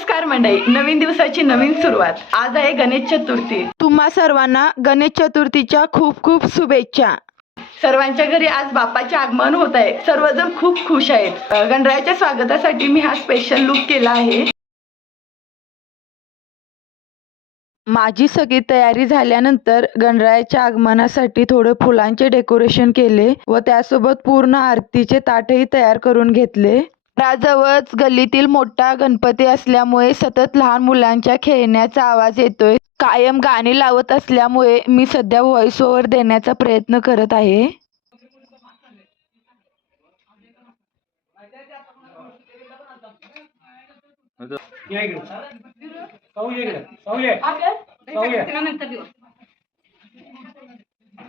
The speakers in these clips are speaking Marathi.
नमस्कार मंडळी. नवीन दिवसाची नवीन सुरुवात. आज आहे गणेश चतुर्थी. तुम्हा सर्वांना गणेश चतुर्थीच्या खूप खूप शुभेच्छा. सर्वांच्या घरी आज बापाचे आगमन होत आहे. सर्वजण खूप खुश आहेत. गणरायाच्या स्वागतासाठी मी हा स्पेशल लुक केला आहे. माझी सगळी तयारी झाल्यानंतर गणरायाच्या आगमनासाठी थोडं फुलांचे डेकोरेशन केले व त्यासोबत पूर्ण आरतीचे ताटही तयार करून घेतले. घराजवळच गल्लीतील मोठा गणपती असल्यामुळे सतत लहान मुलांच्या खेळण्याचा आवाज येतोय. कायम गाणी लावत असल्यामुळे मी सध्या व्हॉइस ओव्हर देण्याचा प्रयत्न करत आहे.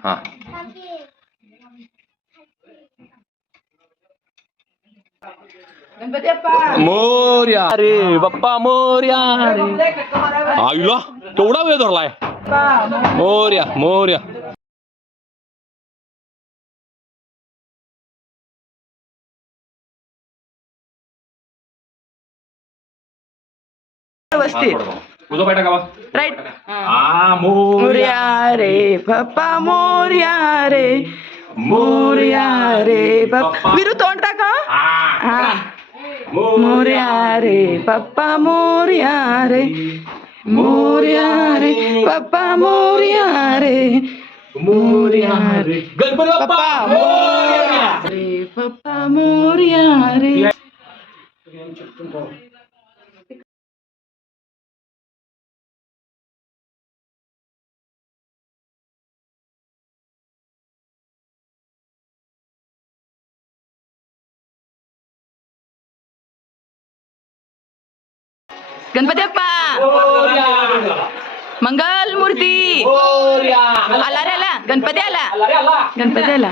हा गणपती बाप्पा मोर्या. रे बाप्पा मोर्या. रे आईला केवढा वेळ धरलाय. मोर्या. मोर्या राईट. मोर्या रे. पप्पा मोर्या रे. मोर्या रे पप्पा. विरू तोंड टाका हा. मोर्या रे पप्पा मोर्या रे. मोर्या रे पप्पा मोर्या रे. मोर्या रे. गणपती बाप्पा. मोर्या. रे पप्पा मोर्या रे. गणपती बाप्पा मंगल मूर्ती! आला रे आला. गणपती आला. गणपती आला.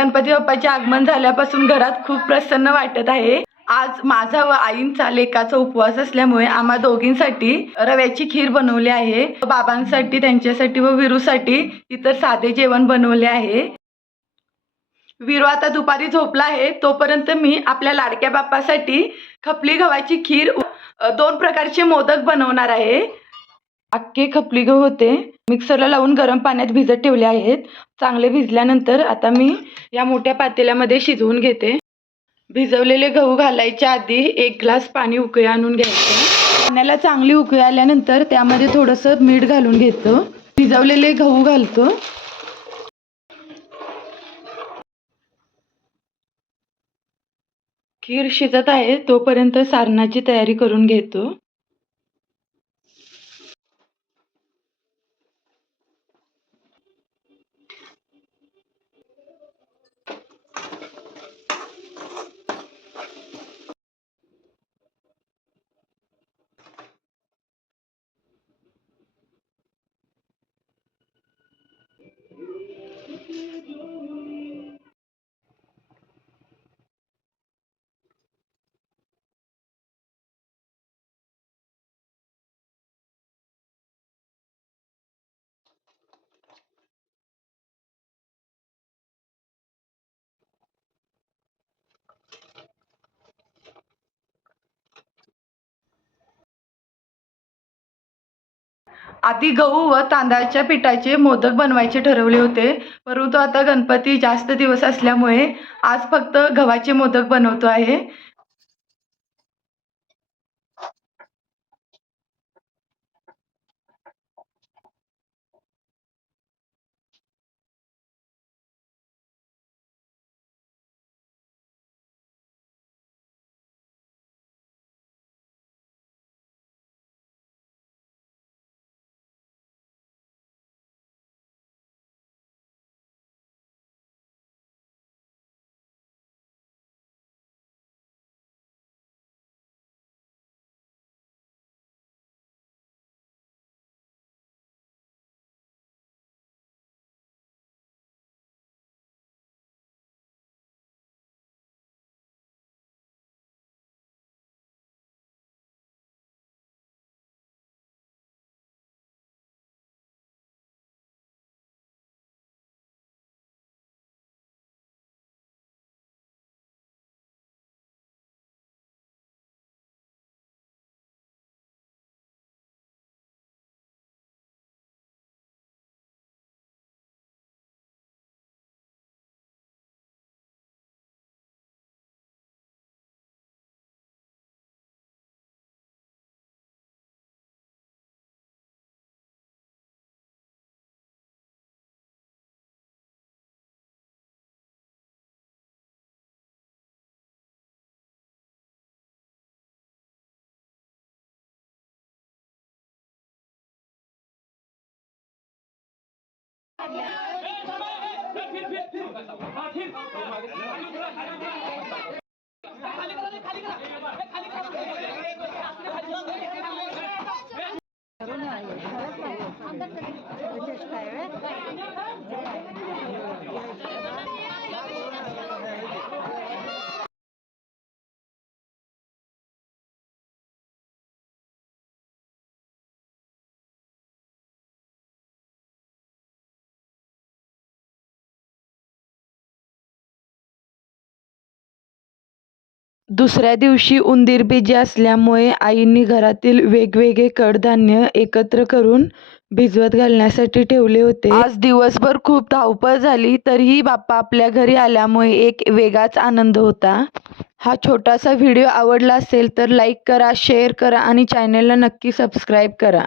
गणपती बाप्पाचे आगमन झाल्यापासून घरात खूप प्रसन्न वाटत आहे. आज माझा व आईंचा लेकाचा उपवास असल्यामुळे आम्हा दोघींसाठी रव्याची खीर बनवली आहे. बाबांसाठी त्यांच्यासाठी व विरूसाठी इतर साधे जेवण बनवले आहे. विरू आता दुपारी झोपला आहे. तोपर्यंत मी आपल्या लाडक्या बाप्पासाठी खपली गव्हाची खीर दोन प्रकारचे मोदक बनवणार आहे. अख्खे खपली गहू होते. मिक्सरला लावून गरम पाण्यात भिजत ठेवले आहेत. चांगले भिजल्यानंतर आता मी या मोठ्या पातेल्यामध्ये शिजवून घेते. भिजवलेले गहू घालायच्या आधी एक ग्लास पाणी उकळी आणून घ्यायचं. पाण्याला चांगली उकळी आल्यानंतर त्यामध्ये थोडंसं मीठ घालून घेतो. भिजवलेले गहू घालतो. खीर शिजत आहे तोपर्यंत सारणाची तयारी करून घेतो. आधी गहू व तांदळाच्या पिठाचे मोदक बनवायचे ठरवले होते. परंतु आता गणपती जास्त दिवस असल्यामुळे आज फक्त गव्हाचे मोदक बनवतो आहे. 야, 잡아야 해! 야, 필, 필, 필! 아, 필! 달려들어, 달려들어! दुसऱ्या दिवशी उंदीर बीजे असल्यामुळे आईंनी घरातील वेगवेगळे कडधान्य एकत्र करून भिजवत घालण्यासाठी ठेवले होते. आज दिवसभर खूप धावपळ झाली तरीही बाप्पा आपल्या घरी आल्यामुळे एक वेगळाच आनंद होता. हा छोटासा व्हिडिओ आवडला असेल तर लाईक करा शेअर करा आणि चॅनलला नक्की सबस्क्राईब करा.